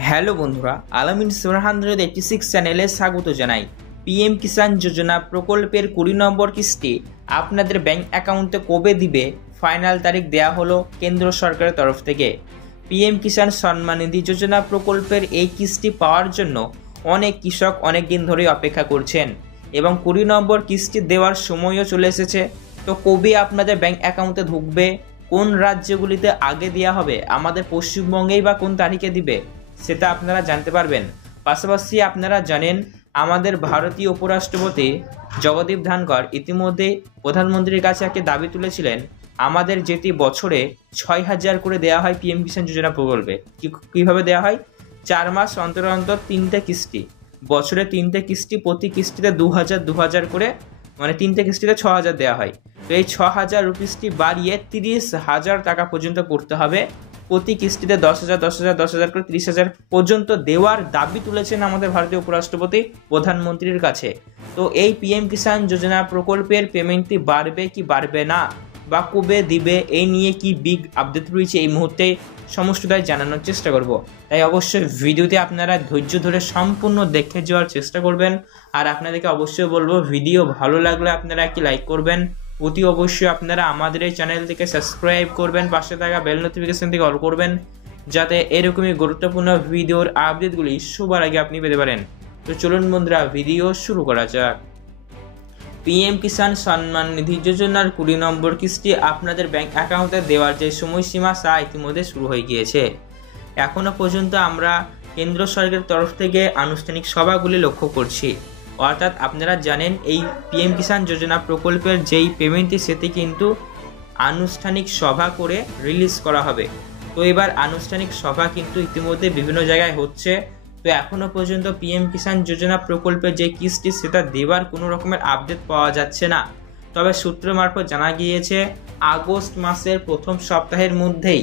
Hello বন্ধুরা, আলামিন 786 চ্যানেলে স্বাগত জানাই। পিএম কিষাণ যোজনা প্রকল্পের 20 নম্বর কিস্তি আপনাদের ব্যাংক অ্যাকাউন্টে কবে দিবে ফাইনাল তারিখ দেয়া হলো কেন্দ্র সরকারের তরফ থেকে। পিএম কিষাণ সম্মান নিধি যোজনা প্রকল্পের এই কিস্তি পাওয়ার জন্য অনেক কৃষক অনেক দিন ধরেই অপেক্ষা করছেন এবং 20 নম্বর কিস্তি দেওয়ার সময়ও চলে এসেছে। তো কবে আপনাদের ব্যাংক অ্যাকাউন্টে ঢুকবে, কোন রাজ্যগুলিতে আগে দেওয়া হবে, আমাদের পশ্চিমবঙ্গেই বা কোন তারিখে দিবে সেটা আপনারা জানতে পারবেন। পাশাপাশি আপনারা জানেন আমাদের ভারতীয় উপরাষ্ট্রপতি জগদীপ ধনখড় ইতিমধ্যে প্রধানমন্ত্রীর কাছে একটি দাবি তুলেছিলেন, আমাদের যেটি বছরে 6,000 করে দেওয়া হয় পিএম কিষাণ যোজনা প্রকল্পে। কীভাবে দেওয়া হয়? 4 মাস অন্তর অন্তর 3টে কিস্তি, বছরে 3টে কিস্তি, প্রতি কিস্তিতে 2,000 করে, মানে 3টে কিস্তিতে 6,000 দেওয়া হয়। তো এই 6,000 রুপিসটি বাড়িয়ে 30,000 টাকা পর্যন্ত করতে হবে। প্রতি কিস্তিতে 10,000 করে 30,000 পর্যন্ত দেওয়ার দাবি তুলেছেন আমাদের ভারতীয় উপরাষ্ট্রপতি প্রধানমন্ত্রীর কাছে। তো এই পিএম কিষাণ যোজনা প্রকল্পের পেমেন্টটি বাড়বে কি বাড়বে না, বা কবে দিবে, এই নিয়ে কি বিগ আপডেট রয়েছে এই মুহূর্তে সমস্তটাই জানানোর চেষ্টা করব। তাই অবশ্যই ভিডিওতে আপনারা ধৈর্য ধরে সম্পূর্ণ দেখে যাওয়ার চেষ্টা করবেন। আর আপনাদেরকে অবশ্যই বলবো, ভিডিও ভালো লাগলে আপনারা একটি লাইক করবেন। অতি অবশ্যই আপনারা আমাদের এই চ্যানেলটিকে সাবস্ক্রাইব করবেন, পাশে থাকা বেল নোটিফিকেশনটিকে অল করবেন, যাতে এরকমই গুরুত্বপূর্ণ ভিডিওর আপডেটগুলি সবার আগে আপনি পেতে পারেন। তো চলুন বন্ধুরা, ভিডিও শুরু করা যাক। পিএম কিষাণ সম্মান নিধি যোজনার 20 নম্বর কিস্তি আপনাদের ব্যাংক অ্যাকাউন্টে দেওয়ার যে সময়সীমা তা ইতিমধ্যে শুরু হয়ে গিয়েছে। এখনও পর্যন্ত আমরা কেন্দ্র সরকারের তরফ থেকে আনুষ্ঠানিক সভাগুলি লক্ষ্য করছি। অর্থাৎ আপনারা জানেন এই পিএম কিষাণ যোজনা প্রকল্পের যেই পেমেন্টটি সেটি কিন্তু আনুষ্ঠানিক সভা করে রিলিজ করা হবে। তো এবার আনুষ্ঠানিক সভা কিন্তু ইতিমধ্যে বিভিন্ন জায়গায় হচ্ছে। তো এখনও পর্যন্ত পিএম কিষাণ যোজনা প্রকল্পের যে কিস্তি সেটা দেওয়ার কোনো রকমের আপডেট পাওয়া যাচ্ছে না। তবে সূত্র মারফত জানা গিয়েছে আগস্ট মাসের প্রথম সপ্তাহের মধ্যেই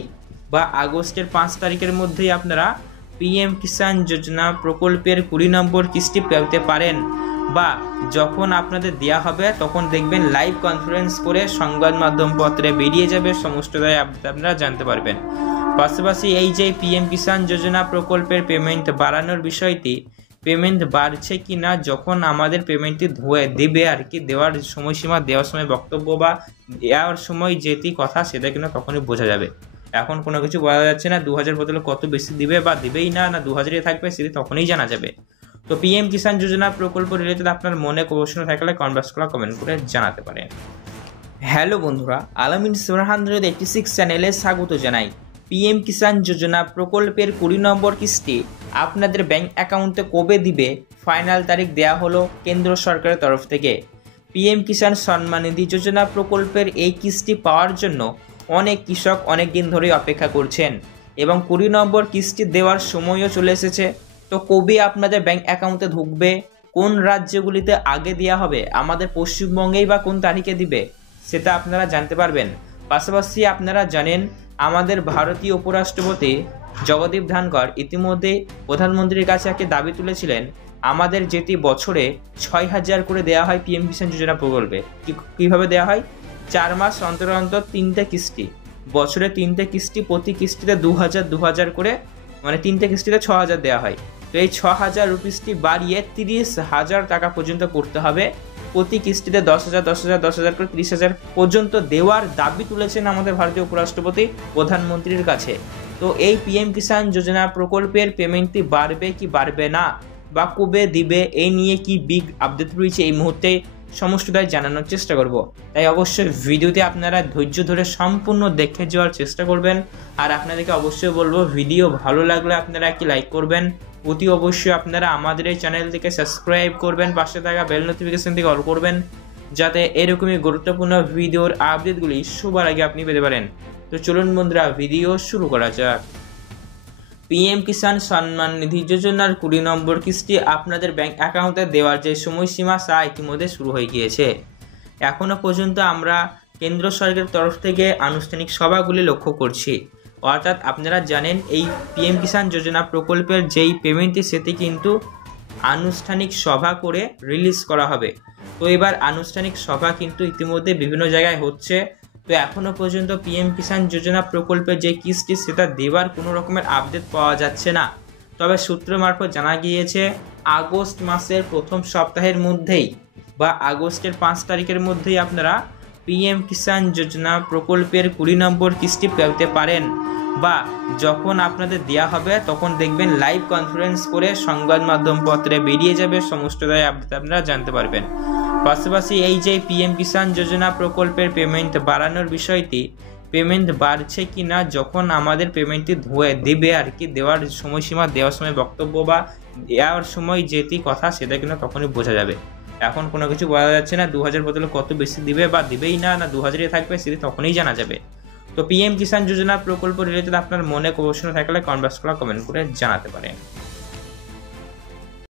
বা আগস্টের 5 তারিখের মধ্যেই আপনারা পিএম কিষাণ যোজনা প্রকল্পের 20 নম্বর কিস্তি পেতে পারেন, বা যখন আপনাদের দেওয়া হবে তখন দেখবেন লাইভ কনফারেন্স করে সংবাদ মাধ্যম পত্রে বেরিয়ে যাবে, সমস্তটাই আপনারা জানতে পারবেন। পাশাপাশি এই যে পিএম কিষাণ যোজনা প্রকল্পের পেমেন্ট বাড়ানোর বিষয়টি, পেমেন্ট বাড়ছে কি না যখন আমাদের পেমেন্টটি দেবে আর কি, দেওয়ার সময়সীমা, দেওয়ার সময় বক্তব্য বা দেওয়ার সময় যেটি কথা সেটা কিনা তখনই বোঝা যাবে। এখন কোনো কিছু বোঝা যাচ্ছে না, 2,000 বদলে কত বেশি দিবে বা দিবেই না, 2,000-ই থাকবে সেটি তখনই জানা যাবে। তো পিএম কিষাণ যোজনা প্রকল্প রিলেটেড আপনার মনে প্রশ্ন থাকলে কমেন্ট করে জানাতে পারেন। হ্যালো বন্ধুরা, আলামিন 786 চ্যানেলে স্বাগত জানাই। পিএম কিষাণ যোজনা প্রকল্পের 20 নম্বর কিস্তি আপনাদের ব্যাংক অ্যাকাউন্টে কবে দিবে ফাইনাল তারিখ দেয়া হলো কেন্দ্র সরকারের তরফ থেকে। পিএম কিষাণ সম্মান নিধি যোজনা প্রকল্পের এই কিস্তি পাওয়ার জন্য অনেক কৃষক অনেক দিন ধরেই অপেক্ষা করছেন এবং 20 নম্বর কিস্তি দেওয়ার সময়ও চলে এসেছে। তো কবে আপনাদের ব্যাংক অ্যাকাউন্টে ঢুকবে, কোন রাজ্যগুলিতে আগে দেওয়া হবে, আমাদের পশ্চিমবঙ্গেই বা কোন তারিখে দিবে সেটা আপনারা জানতে পারবেন। পাশাপাশি আপনারা জানেন আমাদের ভারতীয় উপরাষ্ট্রপতি জগদীপ ধনখড় ইতিমধ্যে প্রধানমন্ত্রীর কাছে একটি দাবি তুলেছিলেন, আমাদের যেটি বছরে 6,000 করে দেওয়া হয় পিএম কিষাণ যোজনা প্রকল্পে। কীভাবে দেওয়া হয়? 4 মাস অন্তর অন্তর 3টে কিস্তি, বছরে 3টে কিস্তি, প্রতি কিস্তিতে 2,000 করে, মানে 3টে কিস্তিতে 6,000 দেওয়া হয়। তো এই 6,000 রুপিসটি বাড়িয়ে 30,000 টাকা পর্যন্ত করতে হবে। প্রতি কিস্তিতে 10,000 করে 30,000 পর্যন্ত দেওয়ার দাবি তুলেছেন আমাদের ভারতীয় উপরাষ্ট্রপতি প্রধানমন্ত্রীর কাছে। তো এই পিএম কিষাণ যোজনা প্রকল্পের পেমেন্টটি বাড়বে কি বাড়বে না, বা কবে দিবে, এই নিয়ে কি বিগ আপডেট রয়েছে এই মুহূর্তে সমস্তটাই জানানোর চেষ্টা করব। তাই অবশ্যই ভিডিওতে আপনারা ধৈর্য ধরে সম্পূর্ণ দেখে যাওয়ার চেষ্টা করবেন। আর আপনাদেরকে অবশ্যই বলবো, ভিডিও ভালো লাগলে আপনারা একটি লাইক করবেন। অতি অবশ্যই আপনারা আমাদের এই চ্যানেলটিকে সাবস্ক্রাইব করবেন, পাশে থাকা বেল নোটিফিকেশনটিকে অল করবেন, যাতে এরকমই গুরুত্বপূর্ণ ভিডিওর আপডেটগুলি সবার আগে আপনি পেতে পারেন। তো চলুন বন্ধুরা, ভিডিও শুরু করা যাক। পিএম কিষাণ সম্মান নিধি যোজনার 20 নম্বর কিস্তি আপনাদের ব্যাংক অ্যাকাউন্টে দেওয়ার যে সময়সীমা তা ইতিমধ্যে শুরু হয়ে গিয়েছে। এখনও পর্যন্ত আমরা কেন্দ্র সরকারের তরফ থেকে আনুষ্ঠানিক সভাগুলি লক্ষ্য করছি। অর্থাৎ আপনারা জানেন এই পিএম কিষাণ যোজনা প্রকল্পের যেই পেমেন্টটি সেটি কিন্তু আনুষ্ঠানিক সভা করে রিলিজ করা হবে। তো এবার আনুষ্ঠানিক সভা কিন্তু ইতিমধ্যে বিভিন্ন জায়গায় হচ্ছে। তো এখনও পর্যন্ত পিএম কিষাণ যোজনা প্রকল্পের যে কিস্তি সেটা দেওয়ার কোনো রকমের আপডেট পাওয়া যাচ্ছে না। তবে সূত্র মারফত জানা গিয়েছে আগস্ট মাসের প্রথম সপ্তাহের মধ্যেই বা আগস্টের 5 তারিখের মধ্যেই আপনারা পিএম কিষাণ যোজনা প্রকল্পের 20 নম্বর কিস্তি পেতে পারেন, বা যখন আপনাদের দেওয়া হবে তখন দেখবেন লাইভ কনফারেন্স করে সংবাদ মাধ্যম পত্রে বেরিয়ে যাবে, সমস্ত আপডেট আপনারা জানতে পারবেন। পাশাপাশি এই যে পিএম কিষাণ যোজনা প্রকল্পের পেমেন্ট বাড়ানোর বিষয়টি, পেমেন্ট বাড়ছে কি না যখন আমাদের পেমেন্টটি দেবে আর কি, দেওয়ার সময়সীমা, দেওয়ার সময় বক্তব্য বা দেওয়ার সময় যেটি কথা সেটা কিন্তু তখনই বোঝা যাবে। এখন কোনো কিছু বোঝা যাচ্ছে না, 2000 বদলে কত বেশি দিবে বা দিবেই না 2000-এ থাকবে সেটি তখনই জানা যাবে। তো পিএম কিষাণ যোজনা প্রকল্প রিলেটেড আপনার মনে প্রশ্ন থাকলে কমেন্ট করে জানাতে পারেন।